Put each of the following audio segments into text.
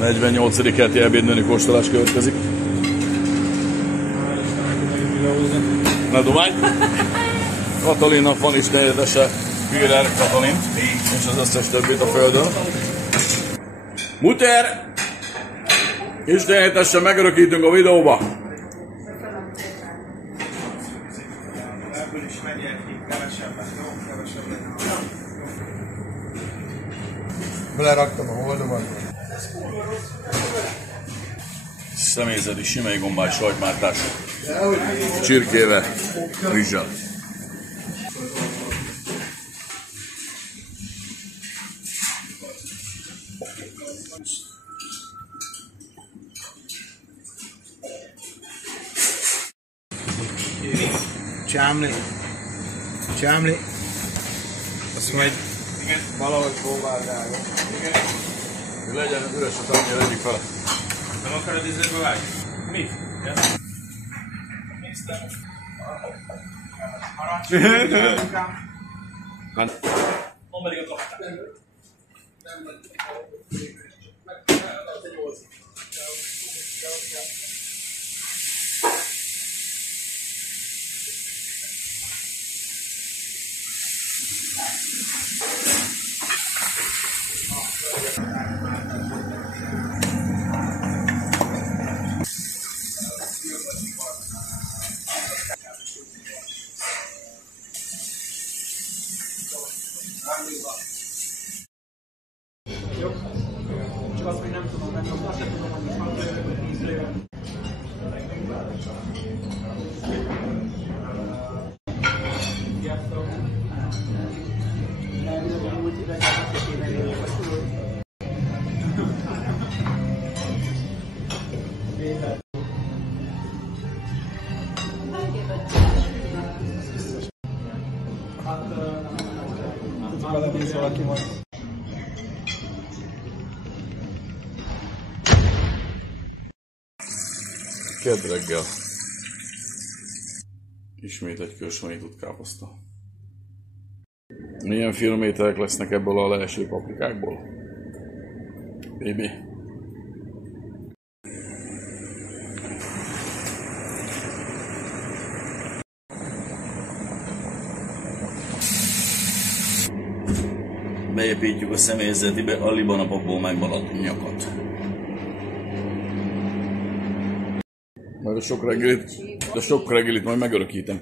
48. heti ebédmenü kóstolás következik. Ne dumálj! Katalinnak van is nehézese, Führer Katalin, és az összes többit a földön. Muter! Isten hétesse, megörökítünk a videóba! Ebből is menjek ki, kevesebbet, jó? Kevesebbet. Beleraktam a holdomat. Személyzeti simei gombás sajtmártás. Csirkével, rizssel. Csámli. Csámli. Azt majd valahogy próbáld el. Legyen üres a tárgyal egyik fele. Nem akarod ízletbe vágni? Mi? Ja? Mondd pedig a kaptál. Csak azt, hogy nem tudom, mert azt sem tudom, hogy van tőle, 10 lőn. Elvileg a múlt idegen, hogy kéne élni a súly. Hát, Belebíz valaki van. Kedd reggel. Ismét egy körsonyított káposzta. Milyen finom ételek lesznek ebből a leeső paprikákból? Bébi. Beépítjük a személyzetibe a libanapokból megmaradt nyakat. Majd a sok reggelit majd megörökítem.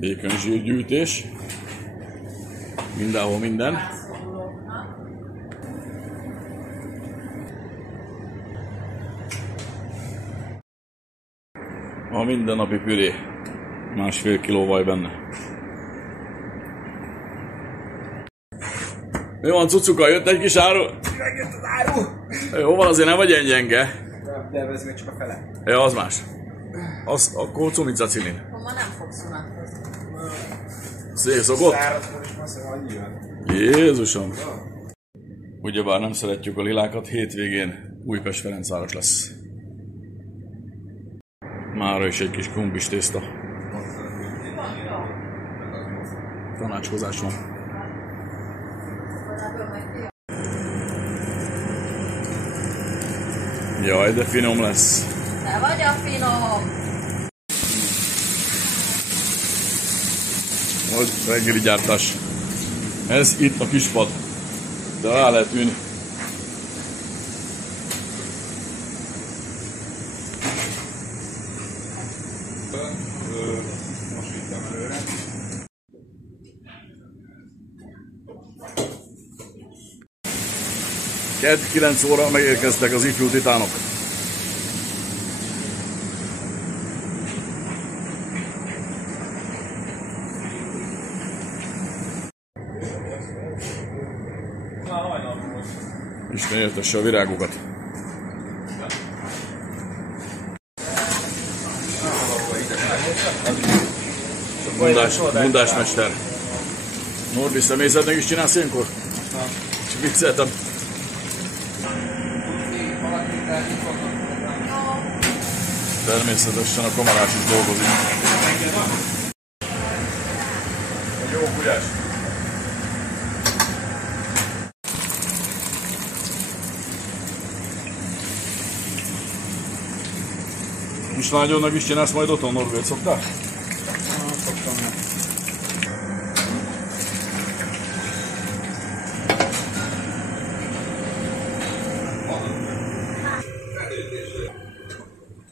Békönzsírgyűjtés. Mindenhol minden. A mindennapi püré. 1,5 kiló vaj benne. Mi van, cucuka? Jött egy kis áru? Megjött az áru! Jó van, azért nem vagy ilyen gyenge. De ez még csak a fele. Ja, az más. Az akkor cumizacilin. Ma nem fogsz unatkozni. Székszokott? Szárazból is masszor annyi van. Jézusom! Ugyebár nem szeretjük a lilákat, hétvégén Újpest-Ferencváros lesz. Mára is egy kis krumplis tészta. Tanácskozás van. Jaj, de finom lesz. Te vagy a finom! Most reggeli gyártás. Ez itt a kispad. De rá lehet ülni. Most vittem előre. Kedd 9 óra megérkeztek az ifjú titánok. Isten értesse a virágokat. Mondásmester. Norbi, személyzetnek is csinálsz ilyenkor? Csak vicceltem. Természetesen a kamarás is dolgozik. Egy jó gulyás. Kislányodnak is csinálsz majd otthon, Norbert, szoktál? Szoktam meg.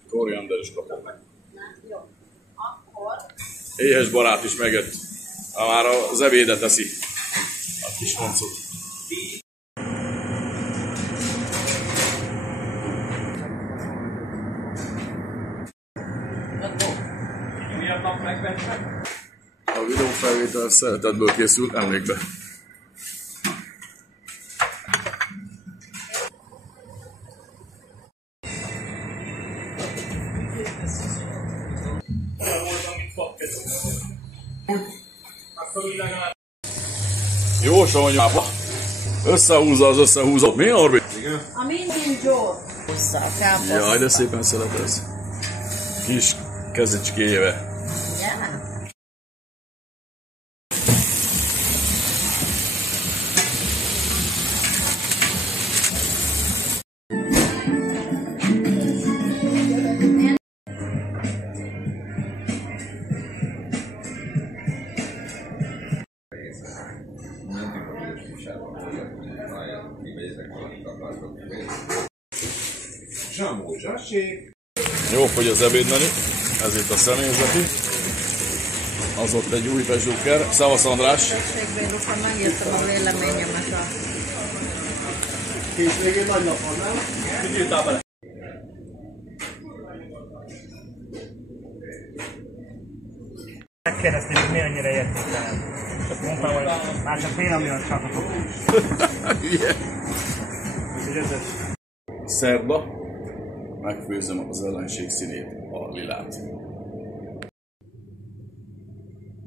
Koriander is kapom meg. Éhes barát is megett. Már az ebédet eszi. A kis moncot. A videófelvétel szeretetből készült emlékbe. Jó savanyába. Összehúzza az összehúzót. Mi, Norbi? A mindig jó. Hozzá a káposzta. Jaj, de szépen szeretesz. Kis kezicskéjével. Yeah. Zsamó, zsassék. Jó fogy az ebédmenü, ez itt a személyzeti. Az ott egy új Pezsúker. Szavasz András! Tessékbérusan megírtam a véleményemet a... Hétvégén nagy nap van, nem? Mit írtál bele? Megkérdezték, hogy miért ennyire értéktelen. Csak mondtam, hogy már csak fél miatt csaphatok. Igen. Úgyhogy ez Szerda megfőzöm az ellenség színét, a lilát.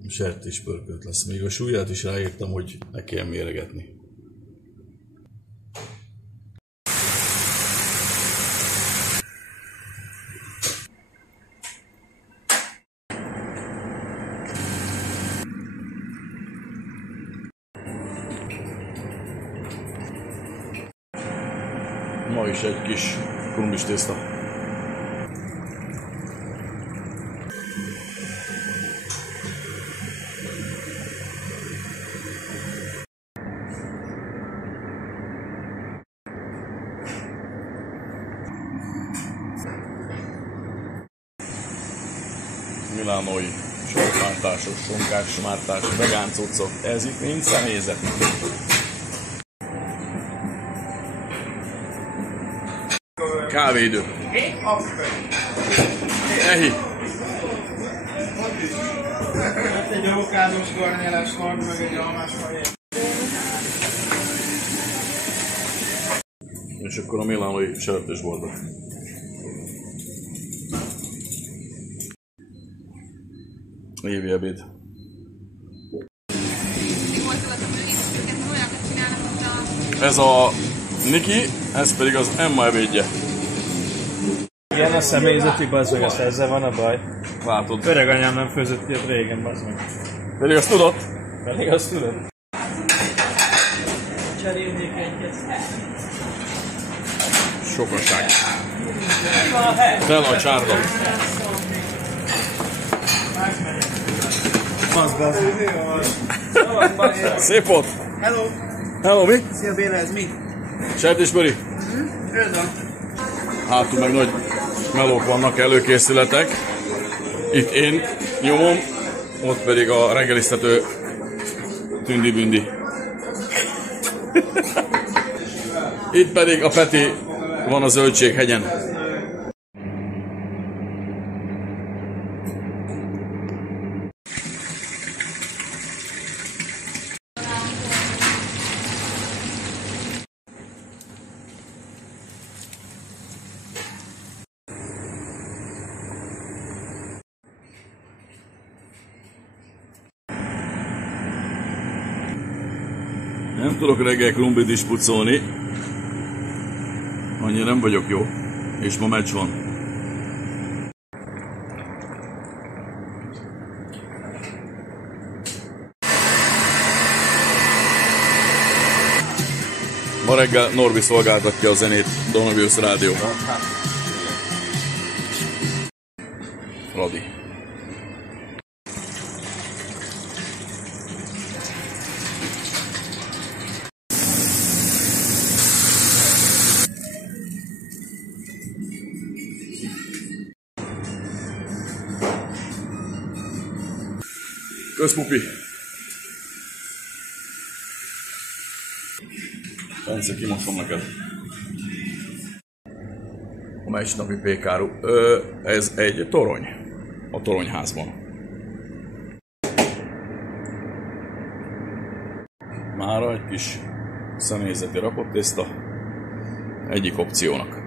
Sertéspörkölt lesz. Még a súlyát is ráírtam, hogy ne kelljen méregetni. Ma is egy kis krumplis tészta. Milánói sortmártásos, sonkás mártás, vegán cuccok, ez itt mind személyzet. Kávéidő. Ehi. egy avokádós garnéles marg, meg egy almás fajé. És akkor a milánói sertésboltok. Évi ebéd. Ez a Niki, ez pedig az Emma ebédje. Igen, a személyzeti bazzag, ezt ezzel van a baj. Látod. Öreganyám nem főzött ilyet régen, bazzag. Pedig azt tudod? Pedig azt tudod? Cserélnék egyet. Sokaság. Fel a csárda. Szép volt. Hello! Hello, mi? Szia Béla, ez mi? Sertésböri? Röda. Hátul meg nagy melók vannak, előkészületek. Itt én nyomom, ott pedig a reggelisztető tündi-bündi. Itt pedig a Peti van a zöldséghegyen. Nem tudok reggel krumplit is pucolni, annyira nem vagyok jó, és ma meccs van. Ma reggel Norbi szolgáltatja a zenét Donovius Rádióban. Radi. Kösz, pupi! Bence, kimosom neked. A meccsnapi pékáru. Ez egy torony. A toronyházban. Mára egy kis személyzeti rakott tészta. Egyik opciónak.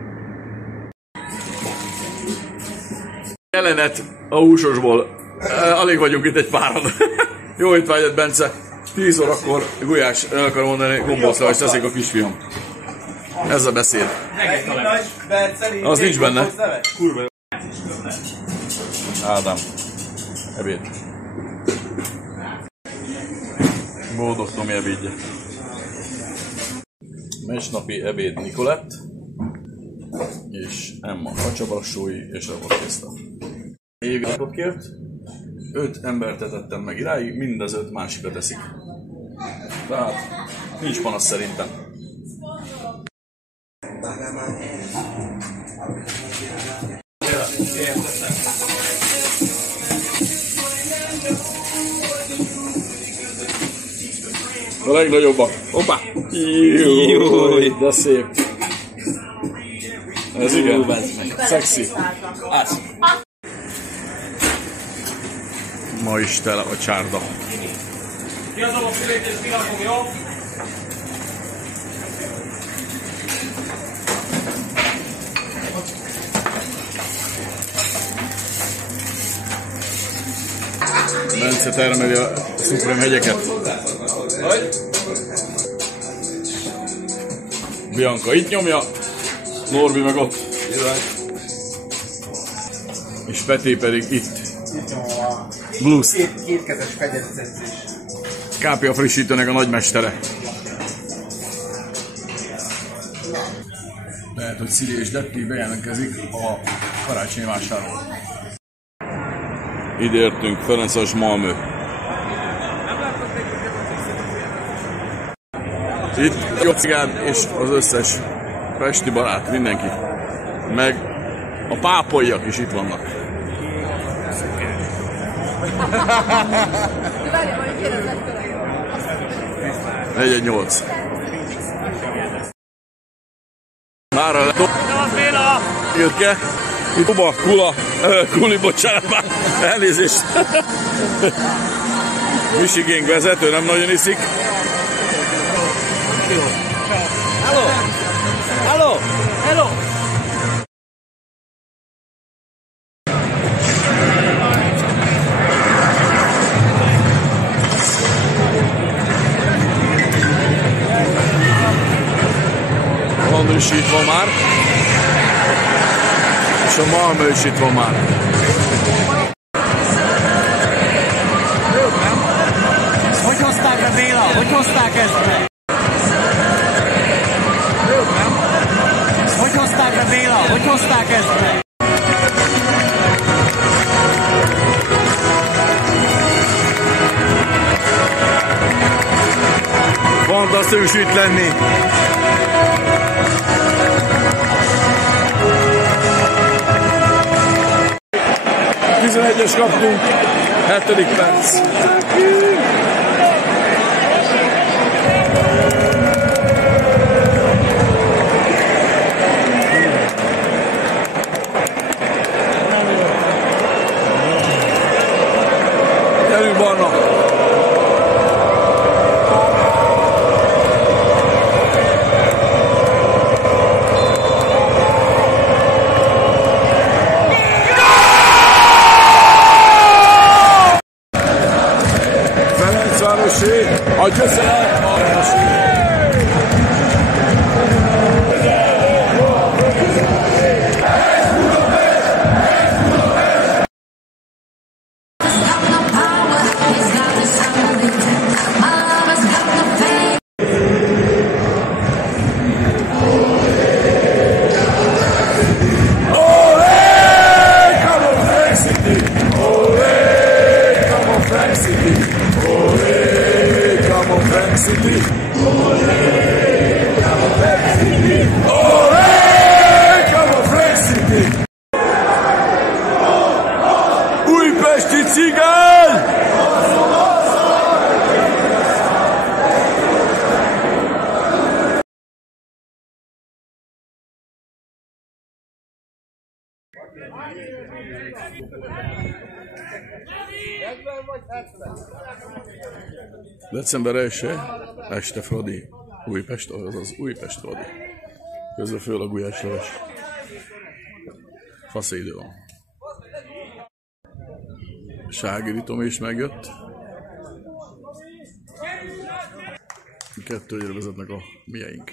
Jelenet a húsosból. Alig vagyunk itt egy páran. Jó étvágyat, Bence! 10 órakor Gulyás, el akarom mondani, gombócleves teszik a kisfiam. Ez a beszéd. Az nincs benne. Kurva. Ádám. Ebéd. Boldog Tomi ebédje. Meccsnapi ebéd Nikolett. És Emma kacsabrassói és rakottészta. Évjátot kért. 5 embert etettem meg iráig, mind az 5 másikat eszik. Tehát nincs panasz szerintem. A legnagyobbak. Hoppá! Júj, de szép. Ez igen. Szexi. Az. Ma is tele a csárda. Kiadom a fülét és kirakom, jó? Bence termeli a Supreme hegyeket. Bianca itt nyomja, Norbi meg ott. És Peti pedig itt. Blues. Kétkezes fegyelmezés. Kápi a frissítőnek a nagymestere. Lehet, hogy Szili és Detti bejelentkezik a karácsonyi vásáron. Ide értünk, Ferencváros Malmö. Itt Jocigád és az összes pesti barát, mindenki. Meg a pápolyjak is itt vannak. 4-8. Mára le... Jött ke? Kuba, Kuli, bocsánat már, elnézést. Michigan vezető, nem nagyon iszik. Hello! Hello! Hello! London is itt van már. És a Malmö is itt van már. Hogy hozták be, Béla? Hogy hozták ezt be? Hogy hozták be, Béla? Hogy hozták ezt be? Fantasztikus itt lenni. Es kaptunk, 7. perc. Gyerünk, Barna! Adja össze! City! Cigány! December 1-e, este Fradi, Újpest, azaz Újpest Fradi. Közben föl a gulyásleves. Fasz idő van. Ságiri Tomi is megjött. 2-1-re vezetnek a mieink.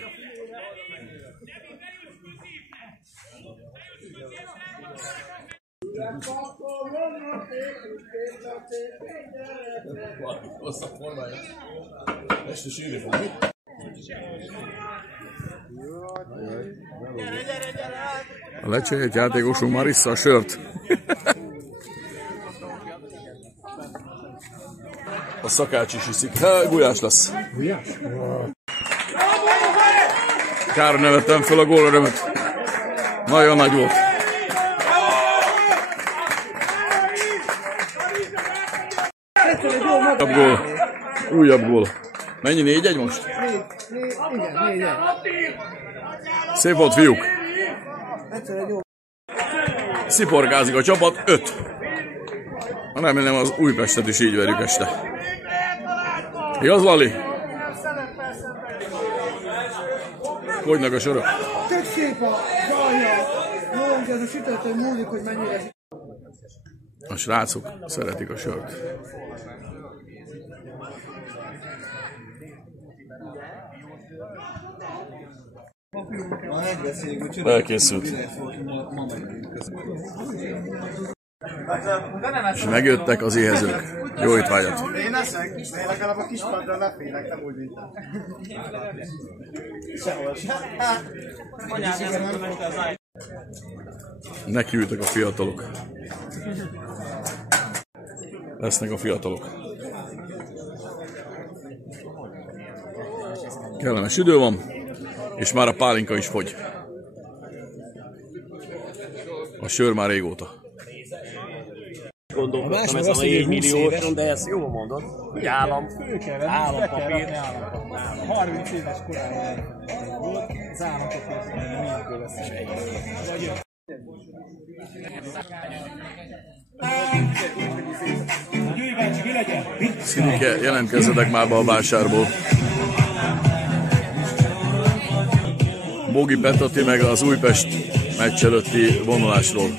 Este sírni fog, mi? A lecserélt játékosunk már issza a sört. A szakács is iszik. Gulyás lesz. Kár nem vettem fel a gólörömöt. Nagyon nagy volt. Újabb gól. Újabb gól. Mennyi? 4-1 most? Igen, 4-1. Szép volt, fiúk. Sziporgázik a csapat, 5. Remélem az Újpestet is így verjük este. Igaz, Lali? Hogynak a sorok? Tök szép a zajja. Jó, ez a sütőtől múlik, hogy mennyire... A srácok szeretik a sört. Elkészült. És megjöttek az éhezők. Jó étvágyat! Én leszek, én legalább a kispadra lefélek, nem úgy, mint sehol sem. Nekiültek a fiatalok. Lesznek a fiatalok. Kellemes idő van, és már a pálinka is fogy. A sör már régóta. Gondolkodtam ez a 4 millióson, de ezt jól mondod, hogy állampapír. 30 éves korában volt, az állampapír mindkől lesz egy. Színike, jelentkezzetek már be a vásárból. Bogi Petati meg az Újpest meccs előtti vonulásról.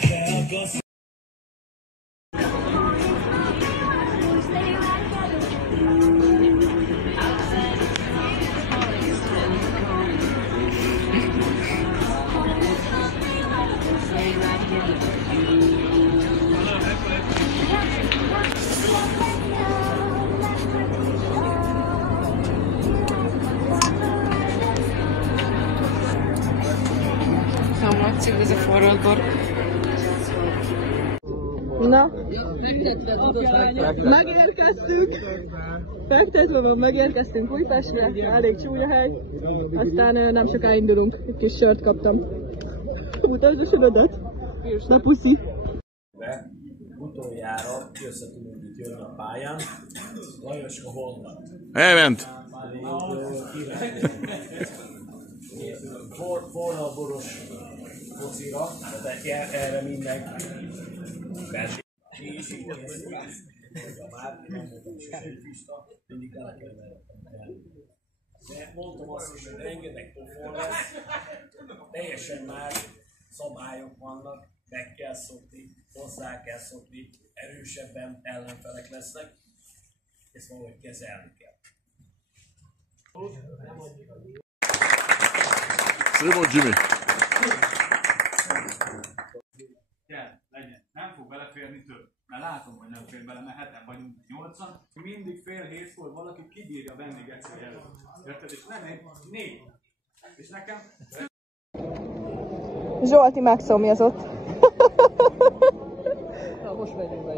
Ez a forradbor. Na, megérkeztünk. Fektetve van, megérkeztünk Újpestre, elég csúnya hely. Aztán nem soká indulunk, egy kis sört kaptam. Mutasd a sörödet. Na puszi. Utoljára összetudunk itt jönni a pályán. Lajoska hol van? Elment! Forradboros focira, tehát erre mindenki versenyt. És így már nem mondtam sosem Pista, mindig el kellene menni. De mondtam azt is, hogy rengeteg pofon lesz, teljesen más szabályok vannak, meg kell szokni, hozzá kell szokni, erősebben ellenfelek lesznek, ezt valahogy kezelni kell. Szép volt, Jimmy! Legyen. Nem fog beleférni több. Mert látom, hogy nem fér bele, mert 7-en vagyunk 8-an. Mindig fél hétkor valaki kibírja venni egyszer előtt. Érted? És nem egy 4. És nekem... Zsolti megszomjazott. Na, most megyünk be.